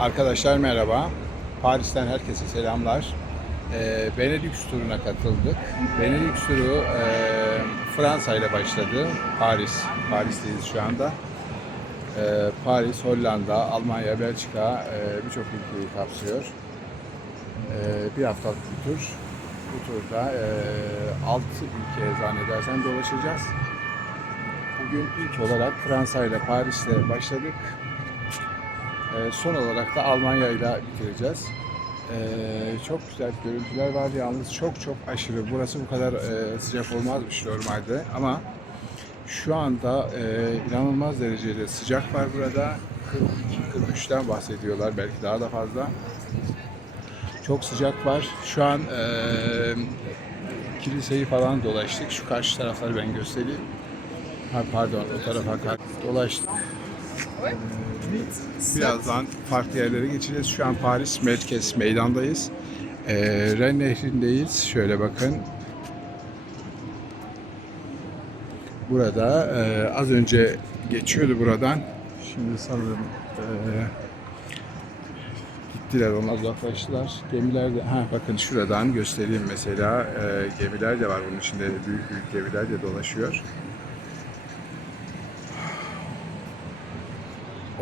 Arkadaşlar merhaba. Paris'ten herkese selamlar. Ee, Benelux turuna katıldık. Benelux turu e, Fransa ile başladı. Paris, Paris'teyiz şu anda. Ee, Paris, Hollanda, Almanya, Belçika e, birçok ülkeyi kapsıyor. Ee, bir haftalık bir tur. Bu turda e, 6 ülke zannedersem dolaşacağız. Bugün ilk olarak Fransa ile Paris'te başladık. Ee, son olarak da Almanya ile bitireceğiz. Ee, çok güzel görüntüler var yalnız çok çok aşırı. Burası bu kadar e, sıcak olmazmış normalde ama şu anda e, inanılmaz derecede sıcak var burada. 42-43'ten bahsediyorlar belki daha da fazla. Çok sıcak var. Şu an e, kiliseyi falan dolaştık. Şu karşı tarafları ben göstereyim. Ha, pardon o tarafa dolaştık. Birazdan farklı yerlere geçeceğiz. Şu an Paris Merkez Meydan'dayız. Ee, Ren Nehri'ndeyiz. Şöyle bakın. Burada e, az önce geçiyordu buradan. Şimdi sanırım e, gittiler onlar uzaklaştılar. Gemiler de, ha bakın şuradan göstereyim mesela. E, gemiler de var bunun içinde büyük büyük gemiler de dolaşıyor.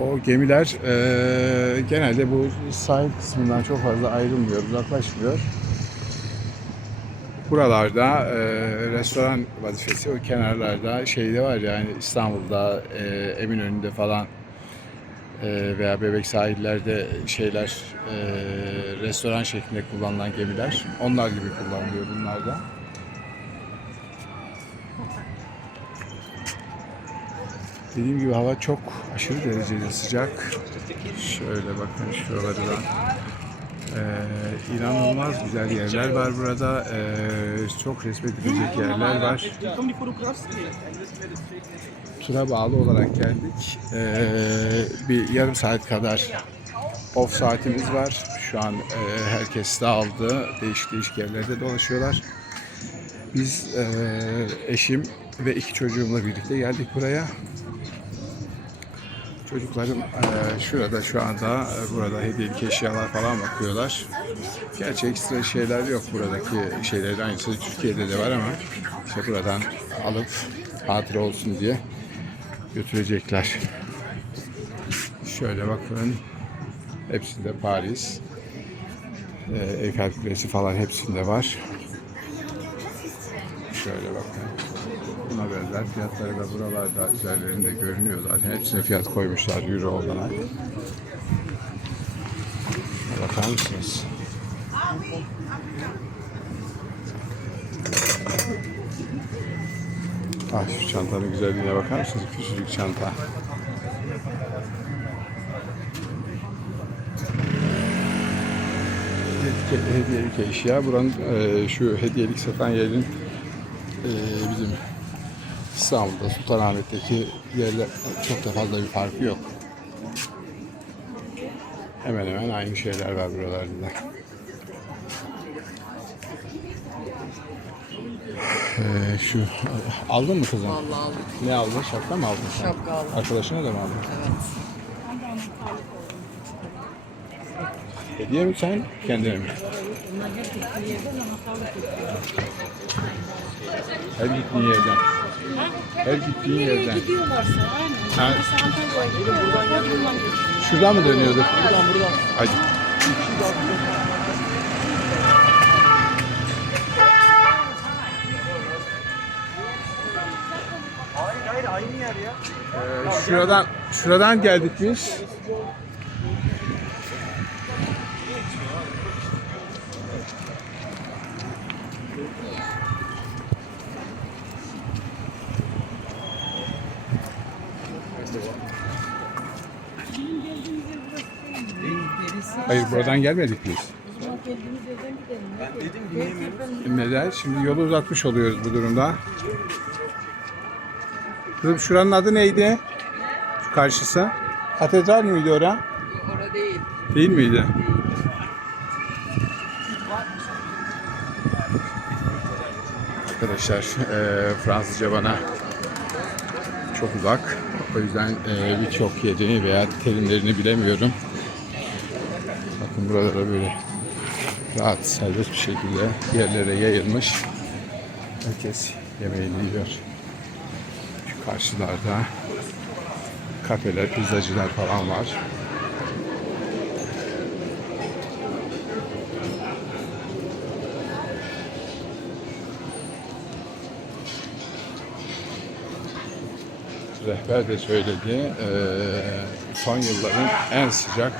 O gemiler eee, genelde bu sahil kısmından çok fazla ayrılmıyor, uzaklaşmıyor. Buralarda eee, restoran vazifesi o kenarlarda şeyde var yani İstanbul'da eee, Eminönü'nde falan eee, veya Bebek sahillerde şeyler eee, restoran şeklinde kullanılan gemiler onlar gibi kullanılıyor bunlar Dediğim gibi hava çok aşırı derecede sıcak. Şöyle bakın şuralardan. Ee, inanılmaz güzel yerler var burada. Ee, çok resmedilecek yerler var. Tura bağlı olarak geldik. Ee, bir yarım saat kadar off saatimiz var. Şu an e, herkes dağıldı. Değişik değişik yerlerde dolaşıyorlar. Biz e, eşim ve iki çocuğumla birlikte geldik buraya. Çocuklarım eee, şurada şu anda e, burada hediyelik eşyalar falan bakıyorlar. Gerçi ekstra şeyler yok buradaki şeylerin aynısı Türkiye'de de var ama işte buradan alıp hatıra olsun diye götürecekler. Şöyle bakın. Hepsinde Paris. Eee Eyfel Kulesi falan hepsinde var. Şöyle bakın. Buna benzer fiyatları da buralarda üzerlerinde görünüyor zaten. Hepsine fiyat koymuşlar euro olarak. Bakar mısınız? Ah şu çantanın güzelliğine bakar mısınız? Küçücük çanta. Hediye- Hediyelik eşya. Buranın e, şu hediyelik satan yerin e, bizim İstanbul'da Sultanahmet'teki yerler çok da fazla bir farkı yok. Hemen hemen aynı şeyler var buralarda da. Ee, şu aldın mı kızım? Vallahi aldım. Ne aldın? Şapka mı aldın sen? Şapka aldım. Arkadaşına da mı aldın? Evet. Hediye mi sen? Kendine mi? Her gittiğin yerden. Her gittiğin yerden. Gidiyorlarsa aynen. Ha, Mesela Antalya'ya geçiyor. şuradan mı dönüyorduk? Buradan buradan. Hadi. Ee, şuradan şuradan geldik biz. Hayır buradan gelmedik biz. Ben dedim dinlemiyorum. Neden? Şimdi yolu uzatmış oluyoruz bu durumda. Kızım şuranın adı neydi? Şu karşısı. Katedral miydi ora? Orada değil. Değil miydi? Arkadaşlar eee, Fransızca bana çok uzak. O yüzden eee, birçok yerini veya terimlerini bilemiyorum. Bakın buralara böyle rahat serbest bir şekilde yerlere yayılmış. Herkes yemeğini yiyor. Şu karşılarda kafeler, pizzacılar falan var. Rehber de söyledi, son yılların en sıcak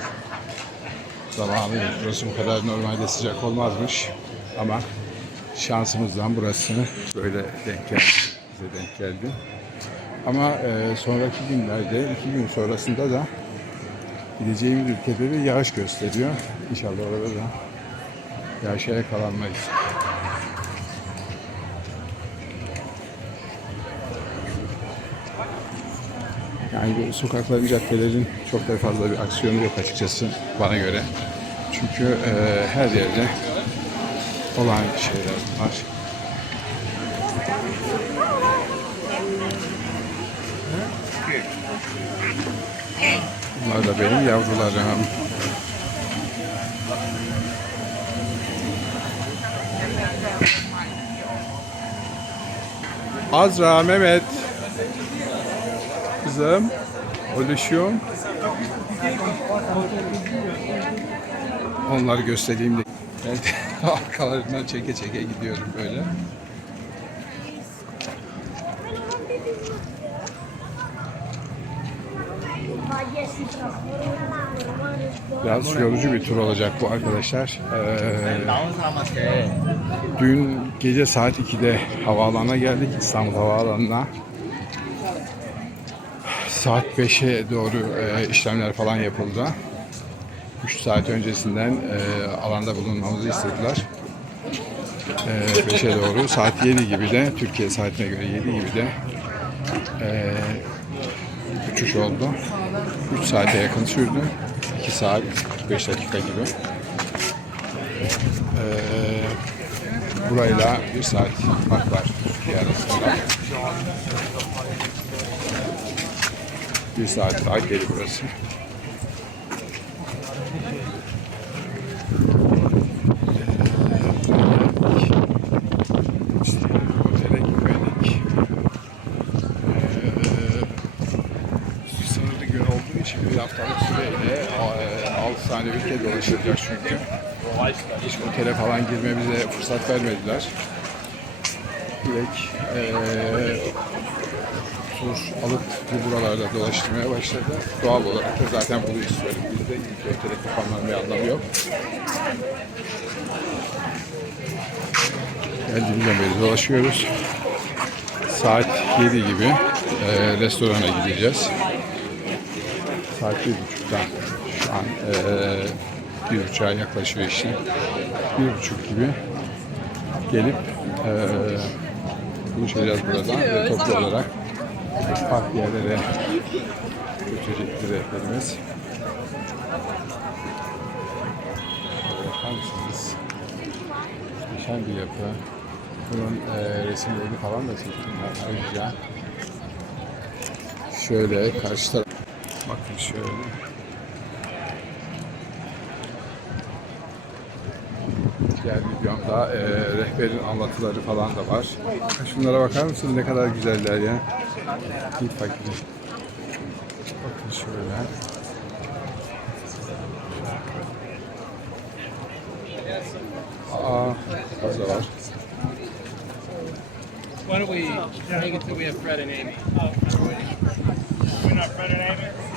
zamanı. Burası bu kadar normalde sıcak olmazmış ama şansımızdan burası böyle denk geldi, bize denk geldi. Ama eee, sonraki günlerde, iki gün sonrasında da gideceğimiz ülkede de yağış gösteriyor. İnşallah orada da yağışa yakalanmayız. Yani bu sokakların, caddelerin çok da fazla bir aksiyonu yok açıkçası bana göre. Çünkü eee, her yerde olan şeyler var. Bunlar da benim yavrularım. Azra, Mehmet. Kızım. Oluşuyor. Onları göstereyim de. Evet, arkalarından çeke çeke gidiyorum böyle. Biraz yorucu bir tur olacak bu arkadaşlar. Ee, dün gece saat 2'de havaalanına geldik İstanbul Havaalanı'na. Saat 5'e doğru e, işlemler falan yapıldı. 3 saat öncesinden e, alanda bulunmamızı istediler. E, 5'e doğru saat 7 gibi de Türkiye saatine göre 7 gibi de e, uçuş oldu. 3 saate yakın sürdü. 2 saat 45 dakika gibi. E, burayla 1 saat fark var Türkiye arasında. Bir saat daha geri burası. Ee, 6 tane ülke dolaşılacak çünkü. Hiç otele falan girmemize fırsat vermediler. Direkt eee tur alıp bu buralarda dolaştırmaya başladı. Doğal olarak da zaten bunu istiyorum. Bizde ilk otele kapanmanın bir anlamı yok. Geldiğimizden beri dolaşıyoruz. Saat 7 gibi e, restorana gideceğiz. Saat 1.30'da şu an e, bir buçuğa yaklaşıyor işte. Bir buçuk gibi gelip e, buluşacağız burada ve toplu olarak farklı yerlere götürecektir rehberimiz. Bakar mısınız? Muhteşem bir yapı. Bunun e, resimlerini falan da çektim ben ayrıca. Şöyle karşı taraf. Bakın şöyle. Diğer videomda e, rehberin anlatıları falan da var. Şunlara bakar mısınız ne kadar güzeller ya. Git fakir. Bakın şöyle. Aa, fazla var. Why don't we make it till we have Fred and Amy? We're not Fred and Amy?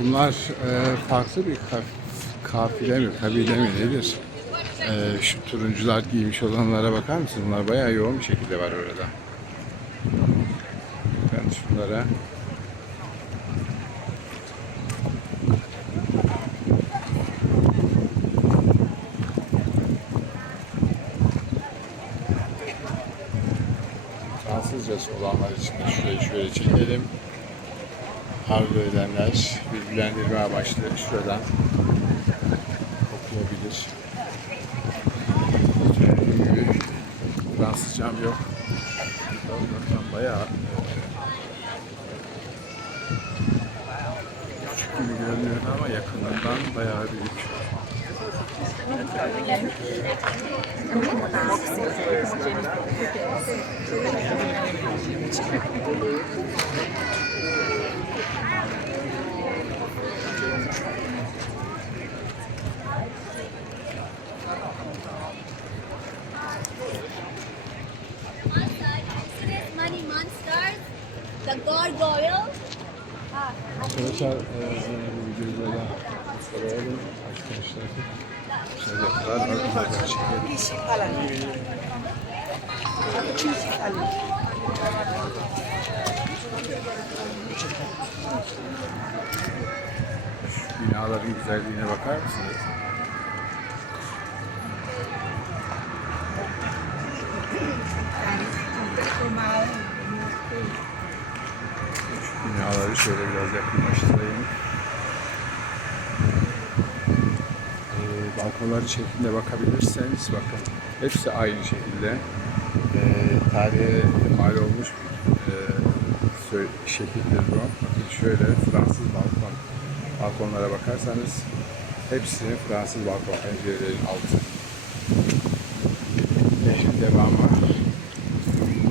Bunlar e, farklı bir kaf kafile mi, kabile mi nedir? E, şu turuncular giymiş olanlara bakar mısın? Bunlar bayağı yoğun bir şekilde var orada. Ben şunlara Fransızcası olanlar için de şurayı şöyle çekelim. Arzu edenler bilgilendirme amaçlı şuradan okuyabilir. Gibi Fransızcam yok. Uzaktan bayağı e, küçük gibi görünüyor ama yakınından bayağı büyük. Money Monsters, The Gargoyle. Arkadaşlar eee bu videoyu böyle soralım. Arkadaşlar şey yaptılar. Arkadaşlar çekelim. Şu binaların güzelliğine bakar mısınız? Şu binaları şöyle biraz yakınlaştırayım. Ee, balkonları şeklinde bakabilirseniz bakın hepsi aynı şekilde ee, tarihe mal olmuş bir sö- şekildir bu. Bakın şöyle Fransız balkon balkonlara bakarsanız hepsi Fransız balkon pencerelerin altı. Nehrin devamı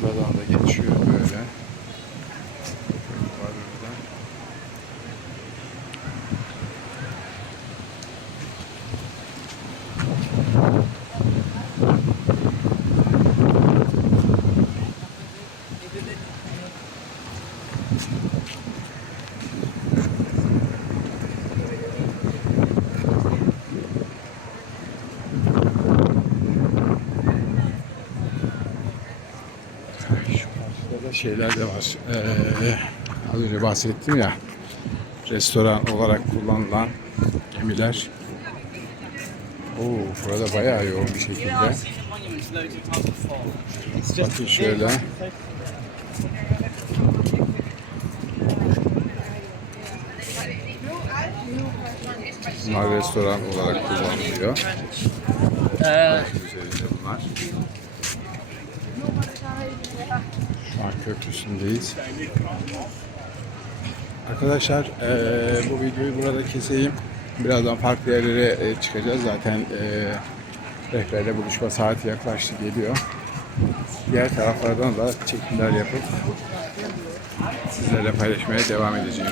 buradan da geçiyor böyle. Var burada. Şu karşıda da şeyler de var. Ee, az önce bahsettim ya. Restoran olarak kullanılan gemiler. Oo, burada bayağı yoğun bir şekilde. Bakın şöyle. Bunlar restoran olarak kullanılıyor. Üzerinde bunlar. Şu köprüsündeyiz. Arkadaşlar eee, bu videoyu burada keseyim. Birazdan farklı yerlere e, çıkacağız. Zaten eee rehberle buluşma saati yaklaştı geliyor. Diğer taraflardan da çekimler yapıp sizlerle paylaşmaya devam edeceğim.